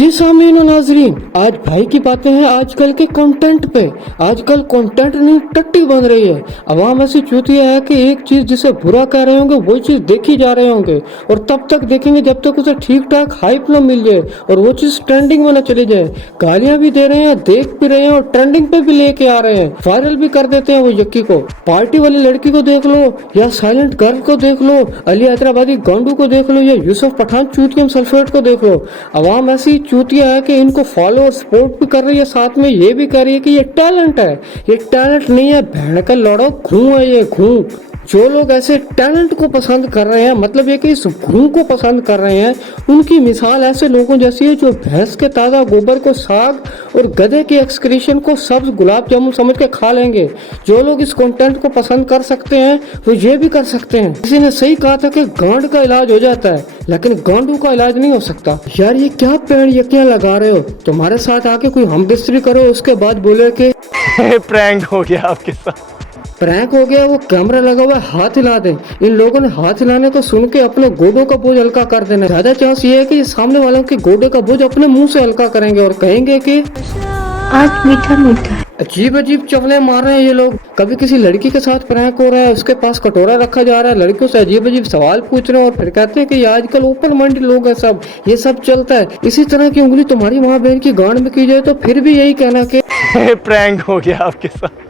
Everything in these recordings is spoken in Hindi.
जी सामीन और नाजरीन, आज भाई की बातें हैं आजकल के कंटेंट पे। आजकल कंटेंट नहीं टट्टी बन रही है। अवाम ऐसी चूतिया है कि एक चीज जिसे बुरा कह रहे होंगे वही चीज देखी जा रहे होंगे और तब तक देखेंगे जब तक उसे ठीक ठाक हाइप न मिल जाए और वो चीज ट्रेंडिंग में न चली जाए। गालियां भी दे रहे हैं, देख भी रहे हैं और ट्रेंडिंग पे भी लेके आ रहे हैं, वायरल भी कर देते हैं वो यक्की को। पार्टी वाली लड़की को देख लो या साइलेंट गर्ल को देख लो, अली हैदराबादी गांडू को देख लो या यूसुफ पठान चूतियम सल्फेट को देख लो। अवाम ऐसी चूतिया है कि इनको फॉलो और सपोर्ट भी कर रही है, साथ में ये भी कर रही है कि ये टैलेंट है। ये टैलेंट नहीं है, भैन का लड़ो घू है ये घू। जो लोग ऐसे टैलेंट को पसंद कर रहे हैं, मतलब ये कि इस घू को पसंद कर रहे हैं, उनकी मिसाल ऐसे लोगों जैसी है जो भैंस के ताज़ा गोबर को साग और गधे के एक्सक्रीशन को सब्ज गुलाब जामुन समझ के खा लेंगे। जो लोग इस कंटेंट को पसंद कर सकते हैं वो ये भी कर सकते हैं। किसी ने सही कहा था कि गांड का इलाज हो जाता है लेकिन गांडू का इलाज नहीं हो सकता। यार ये क्या पेड़ यकियां लगा रहे हो? तुम्हारे साथ आके कोई हमबिस्तरी करो उसके बाद बोले कि प्रैंक हो गया आपके साथ। प्रैंक हो गया, वो कैमरा लगा हुआ है, हाथ हिला दें। इन लोगों ने हाथ हिलाने को सुन के अपने गोडों का बोझ हल्का कर देना। ज्यादा चांस ये है कि सामने वालों के गोडे का बोझ अपने मुंह से हल्का करेंगे और कहेंगे कि आज मीठा मीठा है। अजीब अजीब चवले मार रहे हैं ये लोग। कभी किसी लड़की के साथ प्रैंक हो रहा है, उसके पास कटोरा रखा जा रहा है, लड़कियों से अजीब अजीब सवाल पूछ रहे हैं और फिर कहते हैं कि ये आजकल ओपन माइंडेड लोग हैं, सब ये सब चलता है। इसी तरह की उंगली तुम्हारी माँ बहन की गांड में की जाए तो फिर भी यही कहना कि प्रैंक हो गया आपके साथ।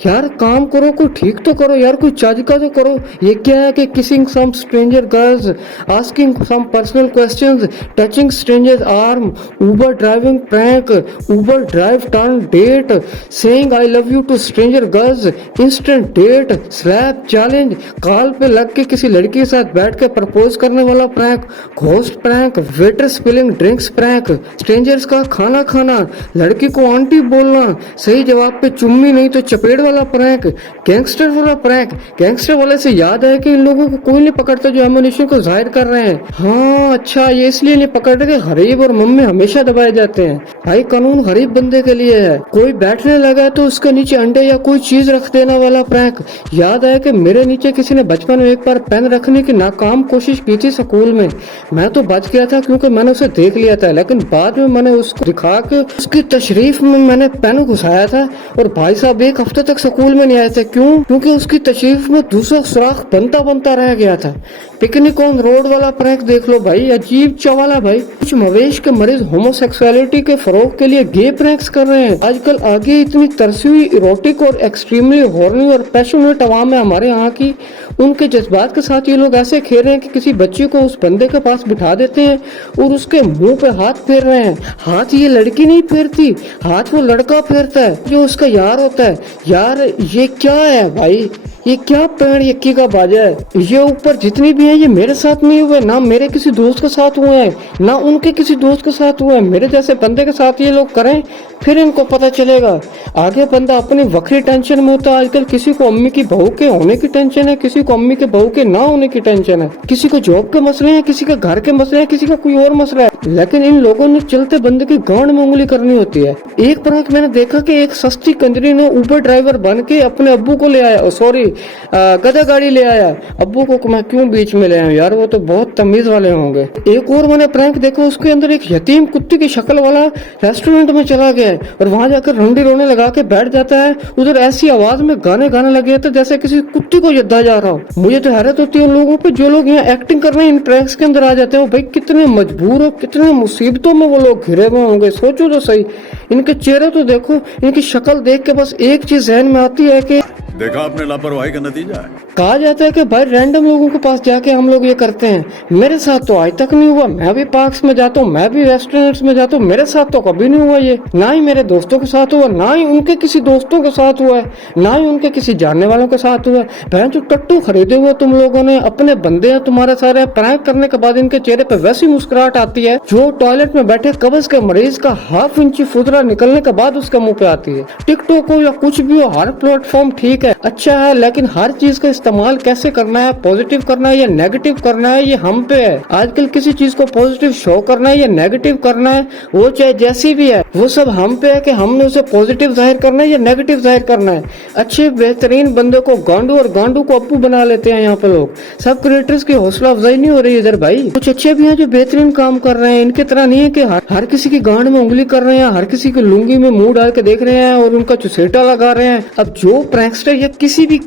यार काम करो, कोई ठीक तो करो यार, कोई चज का तो करो। ये क्या है कि kissing some stranger girls, asking some personal questions, touching strangers arm, Uber driving prank, Uber drive turn date, saying I love you to stranger girls, instant date, slap challenge, call पे लग के किसी लड़की के साथ बैठ के प्रपोज करने वाला prank, ghost prank, waiter spilling drinks prank, strangers का खाना खाना, लड़की को आंटी बोलना, सही जवाब पे चुम्मी नहीं तो चपेट वाला प्रैंक, गैंगस्टर वाला प्रैंक। गैंगस्टर वाले से याद है कि इन लोगों को कोई नहीं पकड़ता जो एमुनेशन को जाहिर कर रहे हैं। हाँ अच्छा, ये इसलिए नहीं पकड़ रहे कि गरीब और मम्मी हमेशा दबाए जाते हैं। भाई कानून गरीब बंदे के लिए है। कोई बैठने लगा है तो उसके नीचे अंडे या कोई चीज रख देना वाला प्रैंक। याद है कि मेरे नीचे किसी ने बचपन में एक बार पेन रखने की नाकाम कोशिश की थी स्कूल में। मैं तो बच गया था क्योंकि मैंने उसे देख लिया था, लेकिन बाद में मैंने उसको दिखा के उसकी तशरीफ में मैंने पेन घुसाया था और भाई साहब एक हफ्ते तक स्कूल में नहीं आए थे। क्यों? क्योंकि उसकी तशरीफ में दूसरा सुराख बनता रह गया था। पिकनिक ऑन रोड वाला प्रैंक देख लो भाई, अजीब चवाला भाई। कुछ मवेश के मरीज होमोसेक्सुअलिटी के फरोग के लिए गे प्रैंक्स कर रहे हैं। आजकल आगे इतनी तरसी हुई इरोटिक और एक्सट्रीमली हॉर्नी और पैशनेट अवाम है हमारे यहाँ की, उनके जज्बात के साथ ये लोग ऐसे खेल रहे हैं कि किसी बच्चे को उस बंदे के पास बिठा देते हैं और उसके मुंह पे हाथ फेर रहे हैं। हाथ ये लड़की नहीं फेरती, हाथ वो लड़का फेरता है जो उसका यार होता है। यार ये क्या है भाई? ये क्या पेड़ यक्की का बाजा है? ये ऊपर जितनी भी है ये मेरे साथ नहीं हुए, ना मेरे किसी दोस्त के साथ हुए हैं, ना उनके किसी दोस्त के साथ हुए हैं। मेरे जैसे बंदे के साथ ये लोग करें फिर इनको पता चलेगा। आगे बंदा अपनी वक्री टेंशन में होता है। आजकल किसी को अम्मी की बहू के होने की टेंशन है, किसी को अम्मी के बहू के ना होने की टेंशन है, किसी को जॉब के मसले हैं, किसी के घर के मसले हैं, किसी का कोई और मसला है। लेकिन इन लोगों ने चलते बंदे की गांड में उंगली करनी होती है। एक प्रैंक मैंने देखा कि एक सस्ती कंजरी ने उबर ड्राइवर बन के अपने अब्बू को ले आया, सॉरी गधा गाड़ी ले आया। अब्बू को मैं क्यों बीच में ले आया यार, वो तो बहुत तमीज वाले होंगे। एक और मैंने प्रैंक देखा, उसके अंदर एक यतीम कुत्ते की शक्ल वाला रेस्टोरेंट में चला गया और वहां जाकर रंडी रोने लगा के बैठ जाता है। उधर ऐसी आवाज में गाने गाने लगे थे जैसे किसी कुत्ते को यद्दा जा रहा हो। मुझे तो हैरत होती है उन लोगों पे जो लोग यहाँ एक्टिंग कर रहे हैं, इन प्रैंक्स के अंदर आ जाते हैं। भाई कितने मजबूर हो, कितने मुसीबतों में वो लोग घिरे हुए होंगे, सोचो तो सही। इनके चेहरे तो देखो, इनकी शक्ल देख के बस एक चीज जहन में आती है कि देखा आपने लापरवाही का नतीजा है। कहा जाता है कि भाई रैंडम लोगों के पास जाके हम लोग ये करते हैं। मेरे साथ तो आज तक नहीं हुआ। मैं भी पार्क्स में जाता हूँ, मैं भी रेस्टोरेंट्स में जाता हूँ, मेरे साथ तो कभी नहीं हुआ ये। ना ही मेरे दोस्तों के साथ हुआ, ना ही उनके किसी दोस्तों के साथ हुआ है, ना ही उनके किसी जानने वालों के साथ हुआ है। बहन जो टट्टू खरीदे हुए तुम लोगों ने, अपने बंदे हैं तुम्हारे सारे। प्रैंक करने के बाद इनके चेहरे पे वैसी मुस्कुराहट आती है जो टॉयलेट में बैठे कब्ज के मरीज का हाफ इंची फुदरा निकलने के बाद उसके मुंह पे आती है। टिकटॉक हो या कुछ भी हो, हर प्लेटफॉर्म ठीक है। है, अच्छा है, लेकिन हर चीज का इस्तेमाल कैसे करना है, पॉजिटिव करना है या नेगेटिव करना है, ये हम पे है। आजकल किसी चीज को पॉजिटिव शो करना है या नेगेटिव करना है, वो चाहे जैसी भी है, वो सब हम पे है कि हमने उसे पॉजिटिव जाहिर करना है या नेगेटिव जाहिर करना है। अच्छे बेहतरीन बंदे को गांडू और गांडू को अप्पू बना लेते हैं यहाँ पे लोग। सब क्रिएटर्स की हौसला अफजाई नहीं हो रही इधर भाई। कुछ अच्छे भी हैं जो बेहतरीन काम कर रहे हैं, इनकी तरह नहीं है कि हर किसी की गांड में उंगली कर रहे हैं, हर किसी की लुंगी में मुंह डाल के देख रहे हैं और उनका चुसेटा लगा रहे हैं। अब जो प्रैंकस्टर या किसी भी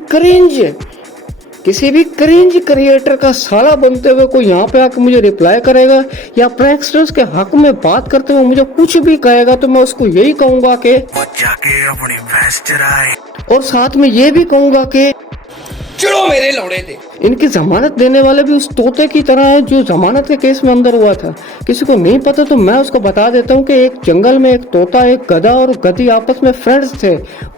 क्रिंज क्रिएटर का साला बनते हुए कोई यहाँ पे आके मुझे रिप्लाई करेगा या प्रैंकस्टर्स के हक में बात करते हुए मुझे कुछ भी कहेगा, तो मैं उसको यही कहूंगा कि जाके अपनी भैंस चराए। और साथ में ये भी कहूंगा कि चलो मेरे लौड़े थे। इनकी जमानत देने वाले भी उस तोते की तरह है जो जमानत के केस में अंदर हुआ था। किसी को नहीं पता तो मैं उसको बता देता हूँ कि एक जंगल में एक तोता, एक गधा और गधी आपस में फ्रेंड्स थे,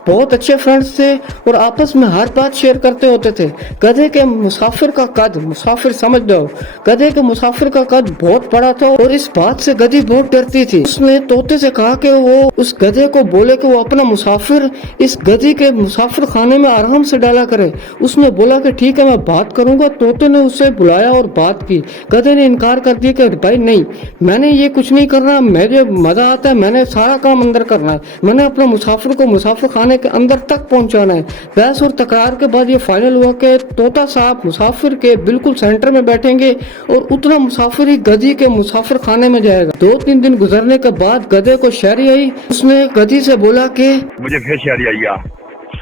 बहुत अच्छे फ्रेंड्स थे और आपस में हर बात शेयर करते होते थे। गधे के मुसाफिर का कद, मुसाफिर समझ जाओ, गधे के मुसाफिर का कद बहुत बड़ा था और इस बात से गधी बहुत डरती थी। उसने तोते से कहा कि वो उस गधे को बोले कि वो अपना मुसाफिर इस गधी के मुसाफिर खाने में आराम से डाला करे। उसने बोला कि ठीक है मैं बात करूंगा। तोते ने उसे बुलाया और बात की। गधे ने इनकार कर दिया कि भाई नहीं, मैंने ये कुछ नहीं करना, मुझे मजा आता है, मैंने सारा काम अंदर करना है, मैंने अपने मुसाफिर को मुसाफिर खाने के अंदर तक पहुंचाना है। बहस और तकरार के बाद ये फाइनल हुआ कि तोता साहब मुसाफिर के बिल्कुल सेंटर में बैठेंगे और उतना मुसाफिर ही गधी के मुसाफिर खाने में जाएगा। 2-3 दिन गुजरने के बाद गधे को शायरी आई। उसने गधी से बोला कि मुझे फिर शायरी आई यार।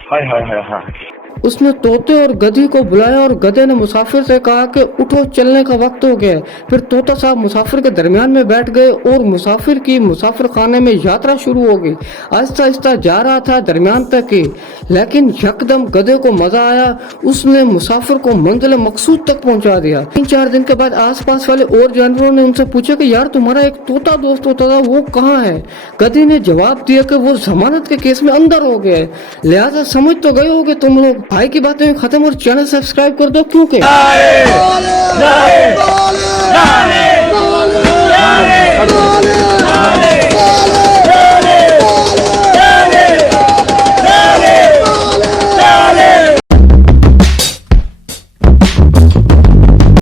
हाय हाय हाय हाय। उसने तोते और गधी को बुलाया और गधे ने मुसाफिर से कहा कि उठो चलने का वक्त हो गया है। फिर तोता साहब मुसाफिर के दरमियान में बैठ गए और मुसाफिर की मुसाफिर खाने में यात्रा शुरू हो गई। आहिस्ता आहिस्ता जा रहा था दरमियान तक ही, लेकिन यकदम गधे को मजा आया। उसने मुसाफिर को मंजिल मकसूद तक पहुंचा दिया। 3-4 दिन के बाद आसपास वाले और जानवरों ने उनसे पूछा कि यार तुम्हारा एक तोता दोस्त होता था, वो कहाँ है? गधी ने जवाब दिया कि वो जमानत के केस में अंदर हो गया है। लिहाजा समझ तो गए होगे तुम लोग। भाई की बातें खत्म और चैनल सब्सक्राइब कर दो क्योंकि